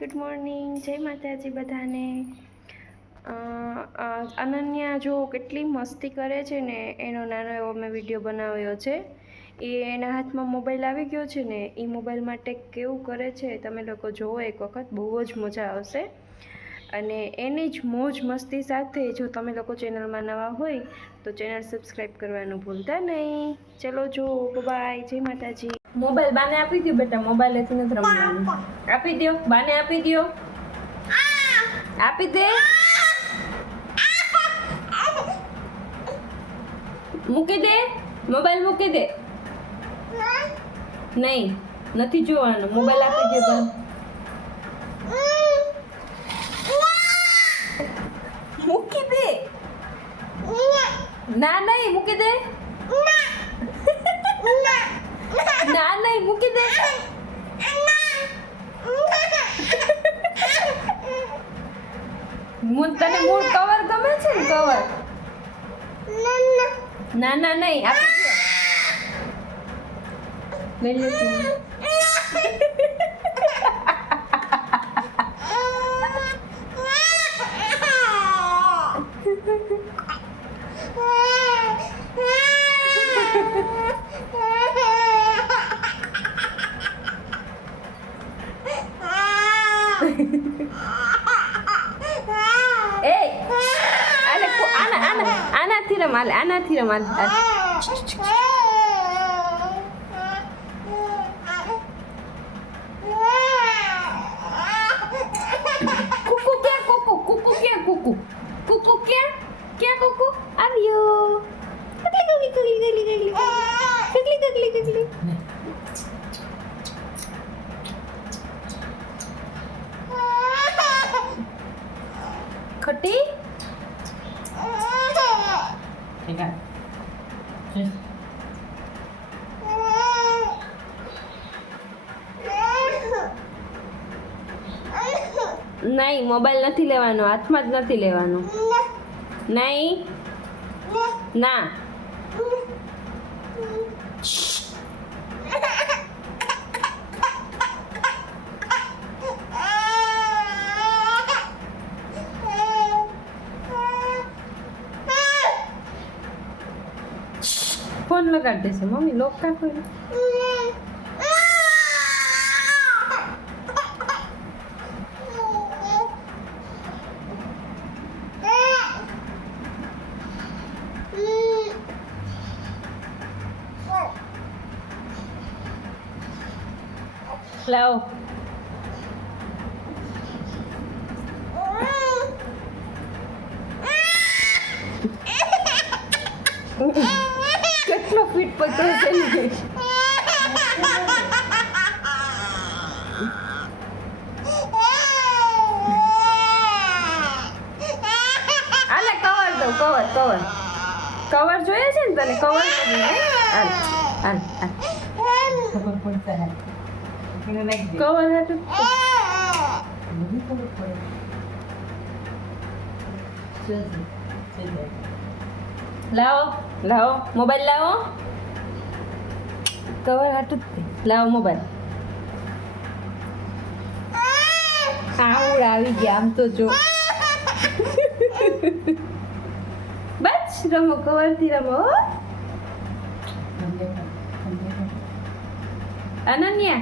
Good morning. જય માતાજી બધાને. અનન્યા જો કેટલી મસ્તી કરે છે ને, એનો નાનો એવો મેં વીડિયો બનાવ્યો છે. એ એના હાથમાં મોબાઈલ આવી ગયો છે ને, એ મોબાઈલ માટે કેવું કરે છે તમે લોકો જુઓ એક વખત, બહુ જ મજા આવશે. અને એની જ મોજ મસ્તી સાથે જો તમે લોકો ચેનલમાં નવા હોય, તો ચેનલ સબસ્ક્રાઈબ કરવાનું ભૂલતા નહીં. ચલો જો, બાય, જય માતાજી. મોબાઈલ બાને આપી દો બેટા, મોબાઈલ લેતી નથી રમવાનું. આપી દો બાને આપી દો આપી દે. મૂકી દે, મોબાઈલ મૂકી દે. નહીં, નથી જોવાનું. મોબાઈલ આપી દે બા મૂકી દે ના નહીં મૂકી દે ના નહીં મૂકી દે મૂળ તને મૂળ કવર ગમે છે ને કવર ના ના નહીં આપી દો. લઈ લે એ આને કો- આના આના આનાથી રમાલ આનાથી રમાલ કુકુ ક્યાં કુકુ કુકુ ક્યાં કુકુ કુકુ ક્યાં ક્યાં કુકુ આવ્યો કકલી કકલી કકલી કકલી કકલી કકલી કકલી ખટી નહીં મોબાઈલ નથી લેવાનો હાથમાં જ નથી લેવાનો નહીં ના ફોન લગાડ દેશે મમ્મી લોક કાઢો. લાવો કેટલો ફીટ પકડે છે ને આલે કવર દો કવર કવર કવર જોઈએ છે ને તને કવર કરી હાલ હાલ હાલ કવર હતું લાવો લાવો મોબાઈલ લાવો. કવર હાટું જ લાવો મોબાઈલ આવડ આવી ગયા આમ તો જો. બસ રમો કવરથી રમો. અનન્યા